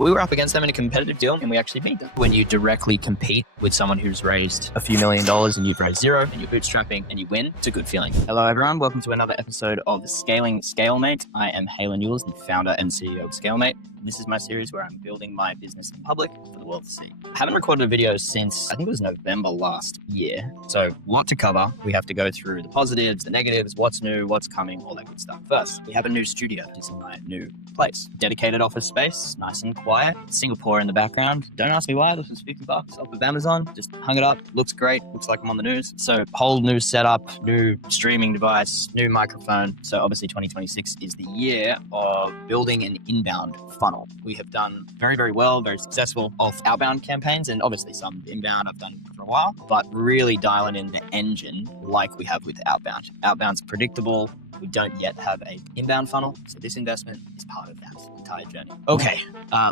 We were up against them in a competitive deal and we actually beat them. When you directly compete with someone who's raised a few $1 million and you've raised zero and you're bootstrapping and you win, it's a good feeling. Hello everyone, welcome to another episode of Scaling ScaleMate. I am Halen Yules, the founder and CEO of ScaleMate. This is my series where I'm building my business in public for the world to see. I haven't recorded a video since, I think it was November last year. So lot to cover. We have to go through the positives, the negatives, what's new, what's coming, all that good stuff. First, we have a new studio. This is my new place. Dedicated office space, nice and quiet. Singapore in the background. Don't ask me why, this was $50 off of Amazon. Just hung it up, looks great, looks like I'm on the news. So whole new setup, new streaming device, new microphone. So obviously 2026 is the year of building an inbound funnel. We have done very, very well, very successful off outbound campaigns and obviously some inbound I've done for a while, but really dialing in the engine like we have with outbound. Outbound's predictable. We don't yet have an inbound funnel, so this investment is part of that entire journey. Okay,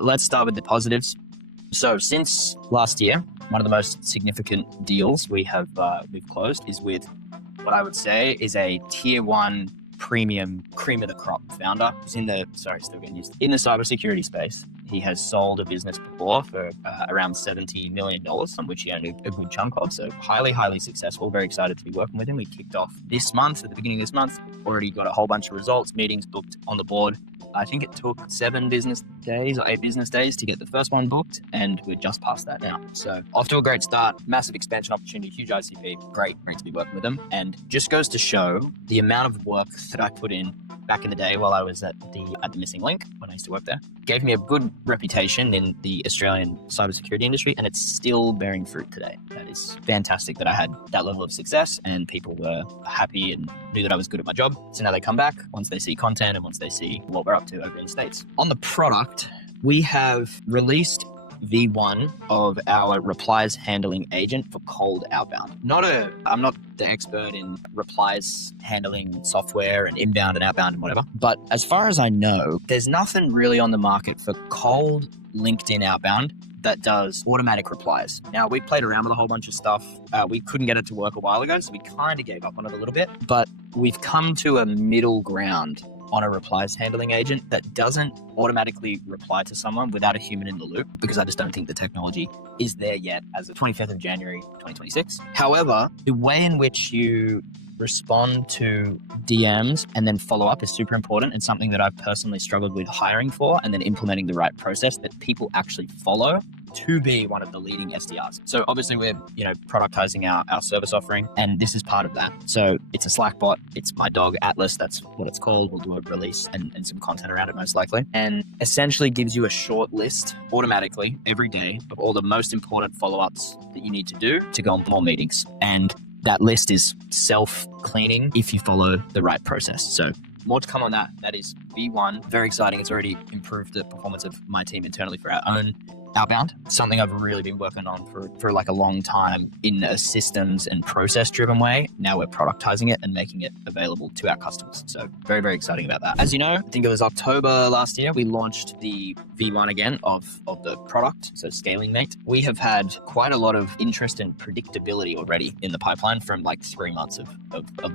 let's start with the positives. So since last year, one of the most significant deals we've closed is with what I would say is a tier one premium cream of the crop founder who's in the cybersecurity space. He has sold a business before for around $70 million, on which he owned a good chunk of. So highly, highly successful. Very excited to be working with him. We kicked off this month, at the beginning of this month. Already got a whole bunch of results, meetings booked on the board. I think it took 7 business days or 8 business days to get the first one booked, and we're just past that now. So off to a great start, massive expansion opportunity, huge ICP, great to be working with them. And just goes to show the amount of work that I put in back in the day while I was at the Missing Link, when I used to work there. Gave me a good reputation in the Australian cybersecurity industry, and it's still bearing fruit today. That is fantastic that I had that level of success and people were happy and knew that I was good at my job. So now they come back once they see content and once they see what we're up to over in the States. On the product, we have released V1 of our replies handling agent for cold outbound. I'm not the expert in replies handling software and inbound and outbound and whatever, but as far as I know, there's nothing really on the market for cold LinkedIn outbound that does automatic replies. Now, we played around with a whole bunch of stuff. We couldn't get it to work a while ago, so we kind of gave up on it a little bit, but we've come to a middle ground on a replies handling agent that doesn't automatically reply to someone without a human in the loop, because I just don't think the technology is there yet as of 25th of January, 2026. However, the way in which you respond to DMs and then follow up is super important, and something that I've personally struggled with hiring for, and then implementing the right process that people actually follow to be one of the leading SDRs. So obviously we're, productizing our service offering, and this is part of that. So it's a Slack bot. It's my dog Atlas. That's what it's called. We'll do a release and some content around it most likely. And essentially gives you a short list automatically every day of all the most important follow-ups that you need to do to go on more meetings. And that list is self-cleaning if you follow the right process. So more to come on that. That is V1. Very exciting. It's already improved the performance of my team internally for our own outbound. Something I've really been working on for like a long time in a systems and process driven way. Now we're productizing it and making it available to our customers. So very, very exciting about that. As you know, I think it was October last year, we launched the V1 again of the product. So ScaleMate. We have had quite a lot of interest and predictability already in the pipeline from like 3 months of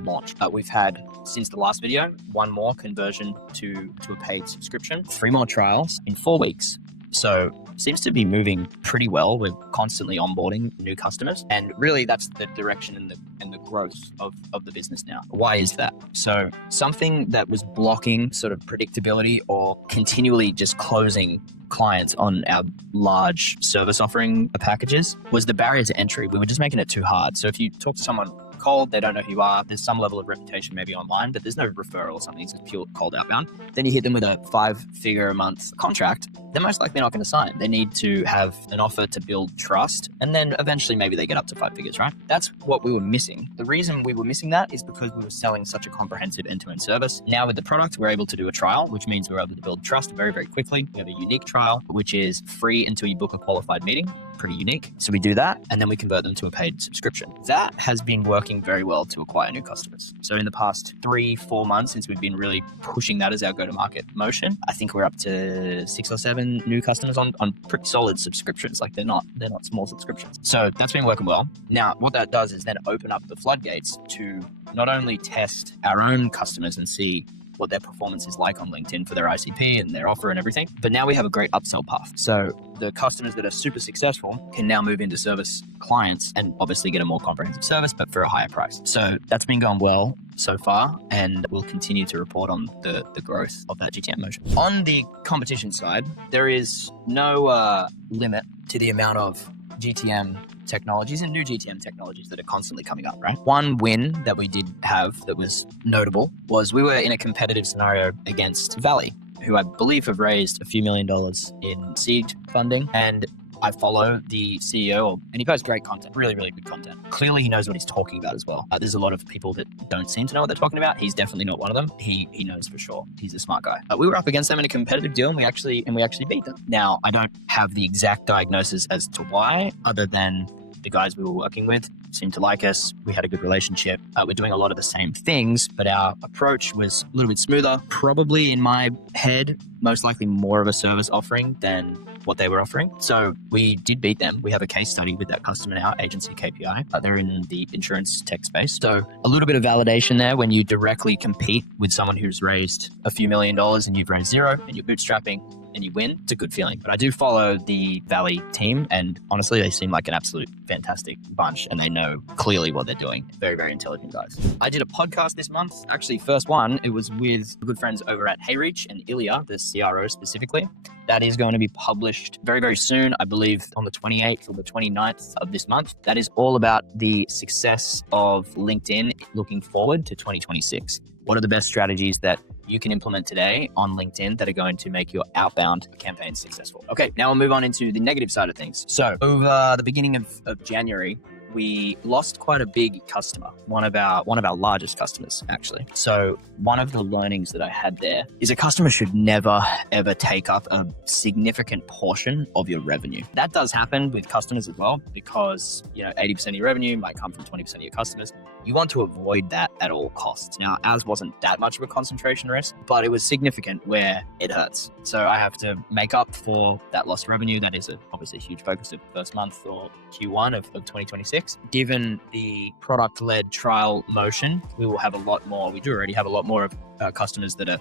launch. We've had, since the last video, 1 more conversion to a paid subscription, 3 more trials in 4 weeks. So seems to be moving pretty well. We're constantly onboarding new customers, and really that's the direction and the growth of the business now. Why is that? So something that was blocking sort of predictability or continually just closing clients on our large service offering packages was the barrier to entry. We were just making it too hard. So if you talk to someone cold, they don't know who you are, there's some level of reputation maybe online, but there's no referral or something, it's just pure cold outbound. Then you hit them with a 5-figure a month contract, they're most likely not going to sign. They need to have an offer to build trust, and then eventually maybe they get up to 5 figures, right? That's what we were missing. The reason we were missing that is because we were selling such a comprehensive end-to-end service. Now with the product, we're able to do a trial, which means we're able to build trust very, very quickly. We have a unique trial, which is free until you book a qualified meeting. Pretty unique. So we do that, and then we convert them to a paid subscription. That has been working very well to acquire new customers. So in the past 3-4 months, since we've been really pushing that as our go-to-market motion, I think we're up to 6 or 7 new customers on pretty solid subscriptions. Like they're not small subscriptions. So that's been working well. Now, what that does is then open up the floodgates to not only test our own customers and see what their performance is like on LinkedIn for their ICP and their offer and everything. But now we have a great upsell path. So the customers that are super successful can now move into service clients and obviously get a more comprehensive service, but for a higher price. So that's been going well so far, and we'll continue to report on the growth of that GTM motion. On the competition side, there is no limit to the amount of GTM technologies and new GTM technologies that are constantly coming up, right? One win that we did have that was notable was we were in a competitive scenario against Valley, who I believe have raised a few $1 million in seed funding. And I follow the CEO, and he posts great content, really, really good content. Clearly, he knows what he's talking about as well. There's a lot of people that don't seem to know what they're talking about. He's definitely not one of them. He knows for sure. He's a smart guy. We were up against them in a competitive deal, and we actually beat them. Now, I don't have the exact diagnosis as to why, other than the guys we were working with seemed to like us. We had a good relationship. We're doing a lot of the same things, but our approach was a little bit smoother. Probably in my head, most likely more of a service offering than what they were offering. So we did beat them. We have a case study with that customer now, agency KPI. They're in the insurance tech space. So a little bit of validation there when you directly compete with someone who's raised a few $1 million and you've raised zero and you're bootstrapping and you win. It's a good feeling. But I do follow the Valley team, and honestly, they seem like an absolute fantastic bunch, and they know clearly what they're doing. Very, very intelligent guys. I did a podcast this month. Actually, first one, it was with good friends over at HeyReach and Ilya, the CRO specifically. That is going to be published very, very soon, I believe on the 28th or the 29th of this month. That is all about the success of LinkedIn looking forward to 2026. What are the best strategies that you can implement today on LinkedIn that are going to make your outbound campaigns successful? Okay, now we'll move on into the negative side of things. So over the beginning of January, we lost quite a big customer, one of our largest customers, actually. So one of the learnings that I had there is a customer should never, ever take up a significant portion of your revenue. That does happen with customers as well, because 80% of your revenue might come from 20% of your customers. You want to avoid that at all costs. Now, ours wasn't that much of a concentration risk, but it was significant where it hurts. So I have to make up for that lost revenue. That is obviously a huge focus of the first month or Q1 of 2026. Given the product-led trial motion, we will have a lot more. We do already have a lot more of customers that are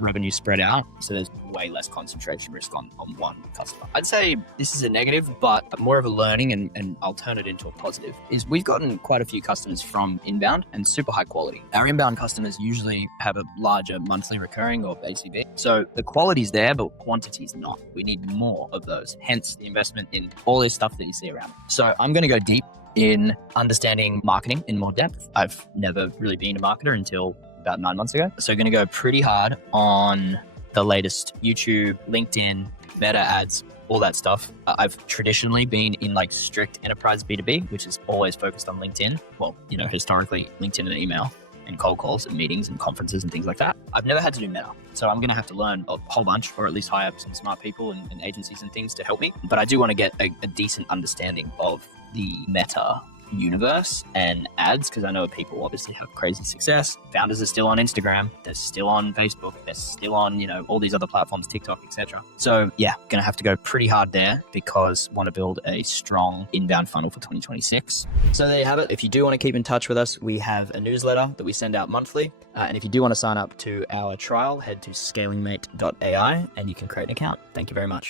revenue spread out. So there's way less concentration risk on one customer. I'd say this is a negative, but more of a learning, and I'll turn it into a positive, is we've gotten quite a few customers from inbound and super high quality. Our inbound customers usually have a larger monthly recurring or ACV. So the quality's there, but quantity's not. We need more of those. Hence the investment in all this stuff that you see around. So I'm going to go deep in understanding marketing in more depth. I've never really been a marketer until about 9 months ago. So going to go pretty hard on the latest YouTube, LinkedIn, meta ads, all that stuff. I've traditionally been in strict enterprise B2B, which is always focused on LinkedIn. Well, historically LinkedIn and email and cold calls and meetings and conferences and things like that. I've never had to do meta. So I'm going to have to learn a whole bunch, or at least hire some smart people and agencies and things to help me. But I do want to get a decent understanding of the meta universe and ads, because I know people obviously have crazy success. Founders are still on Instagram, they're still on Facebook, they're still on all these other platforms, TikTok, etc. So yeah, gonna have to go pretty hard there, because want to build a strong inbound funnel for 2026. So there you have it. If you do want to keep in touch with us, we have a newsletter that we send out monthly, and if you do want to sign up to our trial, head to ScaleMate.ai and you can create an account. Thank you very much.